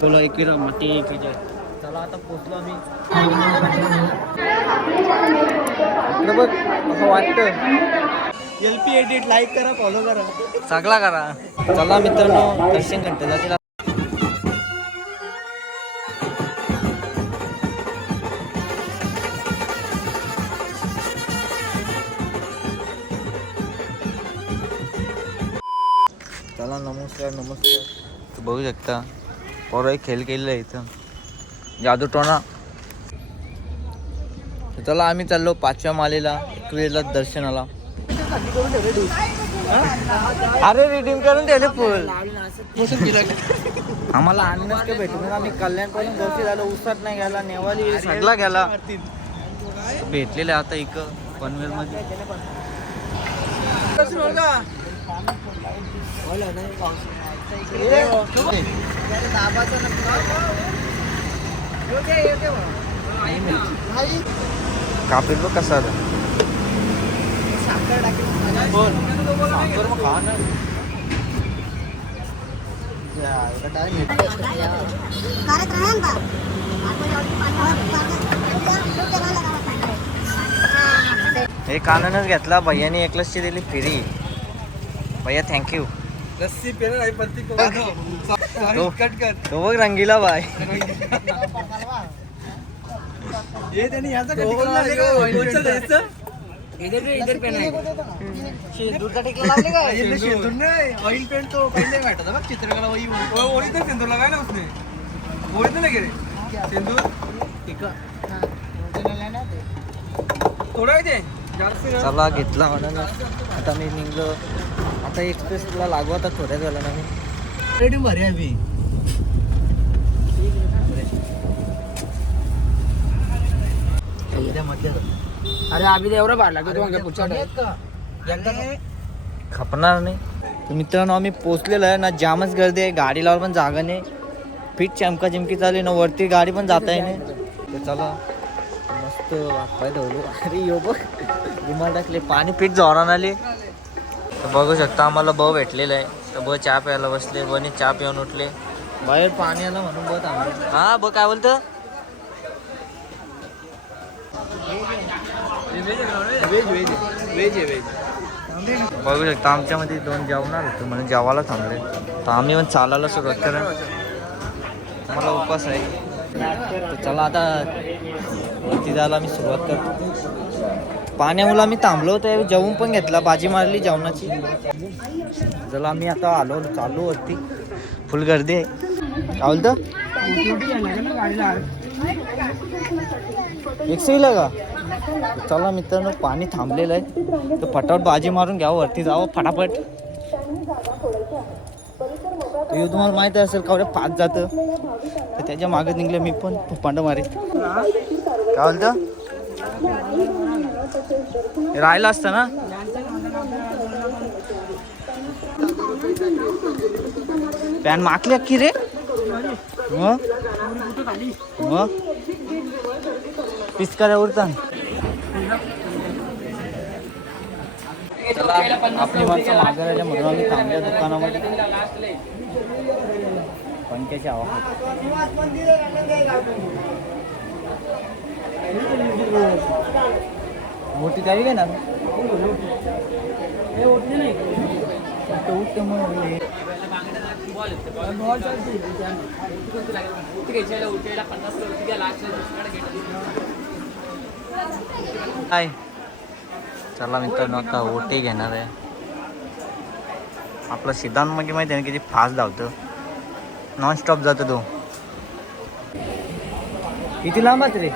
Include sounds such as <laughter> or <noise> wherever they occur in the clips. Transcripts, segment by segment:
बोला एकीरा माती विजय चला आता पोचलो आम्ही. इकडं बघ असं वाटतं एल पी एडिट लाईक करा फॉलो करा. सगळा करा. चला मित्रांनो दर्शन घंटे जातील चला नमस्कार नमस्कार. तू बघू शकता. पोरं एक खेळ केलेला आहे इथं जादू टोना। तर चला आम्ही चाललो पाचव्या मालेला एकविरेला दर्शनाला। अरे रिडीम करून ठेवले फुल आम्हाला आणणंच काय भेटून आम्ही कल्याणपासून गोष्टी झालो उसट नाही गेला नेवाली सगळा गेला भेटलेले आता इक पनवेल मध्ये कापील बघ कसा आला बोल. साखर मग खा ना. या, एवढा time आहे. हे कानूनच घेतला भैयानी एक लसची दिली फ्री भैया थँक्यू लस्सी पेन आहे पत्ती तो- कट कर. तो बघ रंगीला बाय. ये त्यांनी ह्याचा इधर पे इधर पेन आहे ये सिंदूर नाही ऑइल पेंट तो पहिले भेटत बघ चित्रकला वही ओळी तर सिंदूर लगाय ना उसने? ओळी तर नाही रे. सिंदूर थोडा आहे ते. जास्त नाही. चला घेतला म्हणून आता मी निघलो. आता एक्सप्रेसला लागू आता थोड्या वेळा ना मी रेडिंग भारी आहे मी अरे आम्ही एवढा भाडला की? तुम्हाला पुढच्या खपणार नाही. तर मित्रांनो आम्ही पोचलेलो आहे ना जामच गर्दी आहे. गाडी लावायला पण जागा नाही. फिट चमका चिमकी चालली ना वरती गाडी पण जाता आहे नाही. तर चला मस्त वाटपाय ठेवलो अरे यो बघ. विमान टाकले. पाणी पीठ जोरान आले. तर बघू शकता आम्हाला ब भेटलेलं आहे. तर ब चहा प्यायला बसले बनी चहा पिऊन उठले. बाहेर पाणी आलं म्हणून ब थांबले. हा ब काय बोलतं? बघू शकता आमच्यामध्ये दोन जेवणार होते म्हणून जेवायला थांबले. तर आम्ही पण चालायला सुरुवात करा. मला उपास आहे. चला आता वरती जायला आम्ही सुरुवात करतो. पाण्यामुळे आम्ही थांबलो होतो जेवून पण घेतला भाजी मारली जेवणाची. चला आम्ही आता आलो चालू वरती. फुल गर्दी आहे. काय एक एकशेला का? चला मित्रांनो पाणी थांबलेलं आहे. तर फटाफट भाजी मारून घ्यावं वरती जावं फटाफट. तर तुम्हाला माहीत असेल का पाच जातं. तर त्याच्यामागे निघले मी पण पांड मारे काय बोलतं राहिला असतं ना? पॅन माकली की रे? मग? मग? पिचकाऱ्या चला. आपली माणसं माघाराच्या म्हणून आम्ही चांगल्या दुकानामध्ये पंख्याची आवाज मोठी तयारी काय ना हाय. चला मित्रांनो आता ओटी घेणार आहे. आपला सिद्धांत म्हणजे माहिती आहे ना किती फास्ट धावतो. नॉन स्टॉप जातो तो. किती लांब आहे रे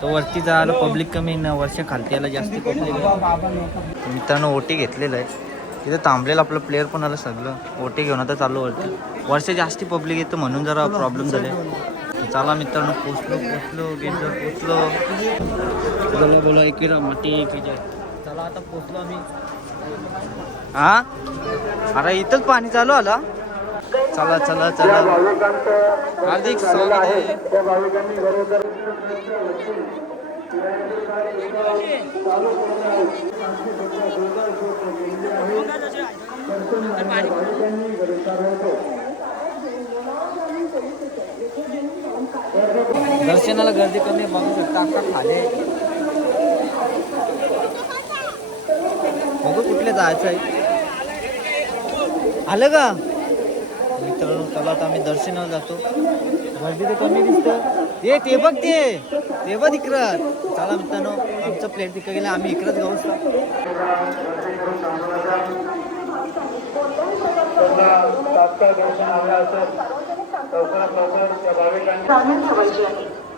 तो वरती जायला पब्लिक कमी न वर्ष खालती यायला जास्त पब्लिक मित्रांनो ओटी घेतलेलं आहे. तिथे थांबलेलं आपलं प्लेअर पण आलं सगळं. ओटी घेऊन आता चालू वरती. वर्ष जास्ती पब्लिक येतं म्हणून जरा प्रॉब्लेम झाले. चला मित्रांनो पोचलो पोचलो गेटवर पोचलो. बोला बोला एक माती एक चला आता पोचलो आम्ही. हा? अरे इथंच पाणी चालू आला? चला चला चला. हार्दिक स्वागत आहे. दर्शनाला गर्दी कमी बघू शकता आता खाली बघू कुठले जायचं आहे. आलं का? मित्रांनो चला आता आम्ही दर्शनाला जातो. गर्दी तर कमी दिसतं. ये ते बघ ते. ते बघ इकडं. चला मित्रांनो आमचं प्लेट तिकडे गेलं. आम्ही इकडंच आहे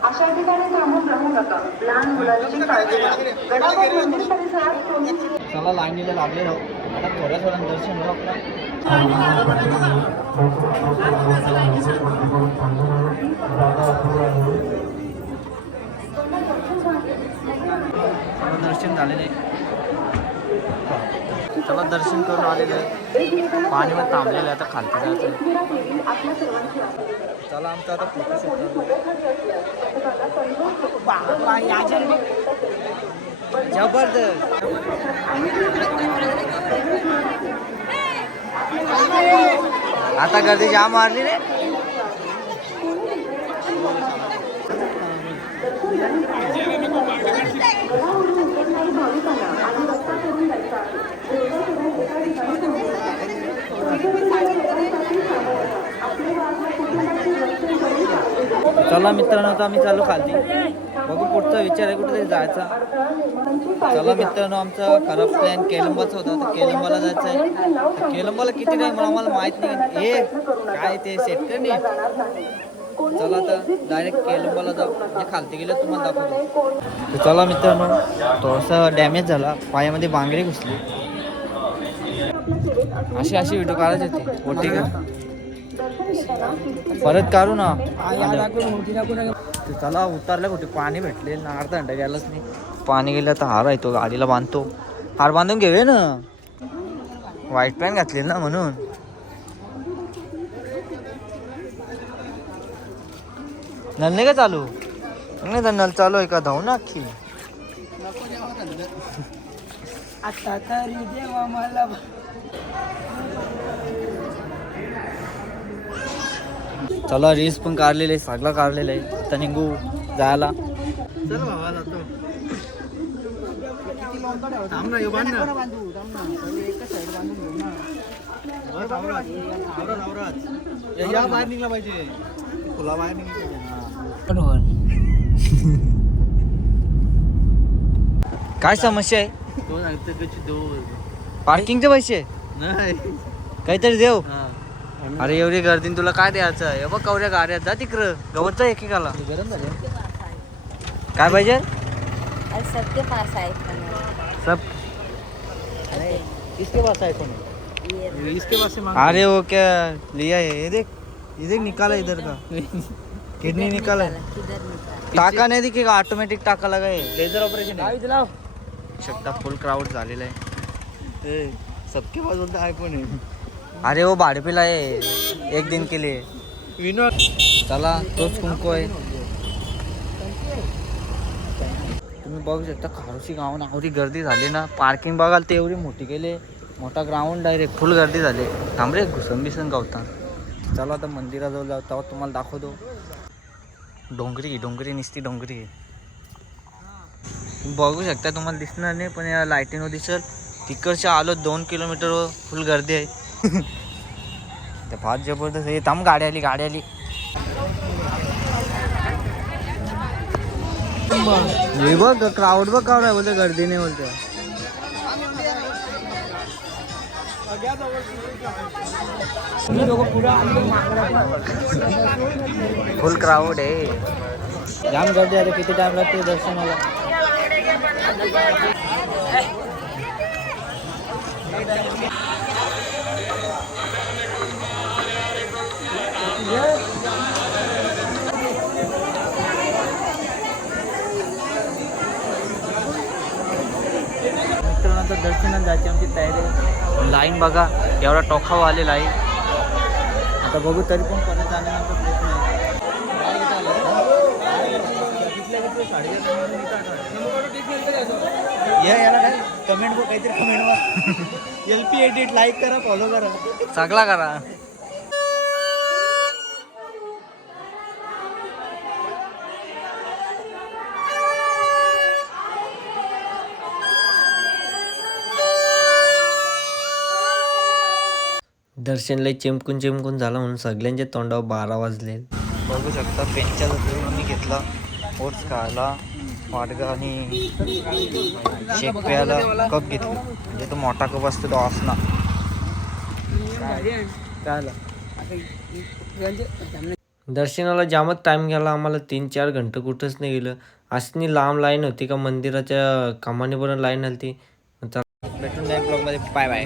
अशा ठिकाणी थांबून राहू नका. लहान मुलांची काळजी घ्या. गणपती मंदिर परिसरात कोणीही चला लाईनीला लागले राहू आता थोड्या थोड्या दर्शन होऊ आपलं. दर्शन झालेले. चला दर्शन करून आलेले पाणी पण थांबलेलं आहे आता खालती जायचं चला आमचा आता फोटो जबरदस्त आता गर्दी जाम मारली रे. चला मित्रांनो आता आम्ही चालू खाली बघू पुढचा विचार आहे कुठेतरी जायचा. चला मित्रांनो आमचा खराब प्लॅन केलंबाचा होता. तर केलंबाला जायचं आहे. केलंबाला किती टाइम आम्हाला माहीत नाही. हे काय ते शेतकरी नाही चला आता डायरेक्ट केलंबाला जाऊ. म्हणजे खालती गेलं तुम्हाला दाखवतो. तर चला मित्रांनो थोडासा डॅमेज झाला. पायामध्ये बांगडी घुसली. अशी अशी व्हिडिओ काढायची होती. मोठी का? परत काढू ना. चला उतरल्या कुठे? पाणी भेटले. ना अर्धा घंटा गेलाच नाही. पाणी गेलं तर हार येतो गाडीला बांधतो. हार बांधून घेऊया ना. व्हाईट पॅन्ट घातली ना म्हणून. नल नाही का चालू? नाही तर नल चालू आहे का? धावू ना अख्खी आता तरी देवा मला चला रील्स पण काढलेले सगळं काढलेलं. आहे आता निघू जायला. चल बाबा जातो. थांब ना ह्यो बांध ना. बस आवरात. आवरात, आवरात. या- या बाहेर निघला पाहिजे. खुला बाहेर निघला <laughs> काय समस्या आहे? अंतकाची दोन पार्किंगचे पैसे? नाही. काहीतरी देव हा. अरे एवढी गर्दीन तुला काय द्यायचं आहे? बघ कवऱ्या गाड्यात जा तिकडं. गवतचा एकेकाला. गरम झालं. काय पाहिजे? और सबके पास आईफोन है सब किसके पास आईफोन ये इसके पास से मांग अरे वो क्या लिया है. ये देख. ये देख निकाला इधर का. <laughs> किडनी निकाला. है टाका नाही दिखेगा ऑटोमॅटिक टाका लगा है. लेझर ऑपरेशन है शकता फुल क्राऊड झालेला आहे. सबके पास बोलते आईफोन है. अरे वो भाड़े पे लाए. एक दिन के लिए. विनोद. चला तोच कुंकू आहे. तुम्ही बघू शकता खारोशी गावात एवढी गर्दी झाली ना. पार्किंग बघाल ते एवढी मोठी केली. मोठा ग्राउंड डायरेक्ट फुल गर्दी झाली. थांब रे घुसन बिसन गावता चला आता मंदिराजवळ जाऊ तेव्हा तुम्हाला दाखवतो. डोंगरी डोंगरी निसती डोंगरी बघू शकता तुम्हाला दिसणार नाही पण या लाईटीनं दिसल. तिकडच्या आलो दोन किलोमीटरवर फुल गर्दी आहे. <laughs> ते फार जबरदस्त आहे. थांब गाडी आली गाडी आली. हे बघ क्राऊड बघ कावड आहे बोलते गर्दी नाही बोलते. फुल क्राऊड आहे. जाम गर्दी आहे किती टाइम लागते दर्शनाला? मित्रांनो दर्शनाला दर्शनात जायची आमची तयारी लाईन बघा एवढा टोकावा आलेला आहे. आता बघू तरी पण परत जाण्याचा प्रयत्न याला काय? कमेंट बघ काहीतरी कमेंट बघ एल पी एडिट लाईक करा फॉलो करा. सगळा करा. दर्शनला चिमकून चिमकून झाला म्हणून सगळ्यांच्या तोंडावर बारा वाजले. बघू शकता पेनच्या मी घेतला ओट्स खायला वाडगा आणि शेक प्यायला कप घेतलं. म्हणजे तो मोठा कप असतो तो असला दर्शनाला जामच टाइम गेला आम्हाला तीन चार घंटे कुठंच नाही गेलं. असनी लांब लाईन होती का मंदिराच्या कमानीपर्यंत लाईन आली ती भेटून ब्लॉगमध्ये. Bye bye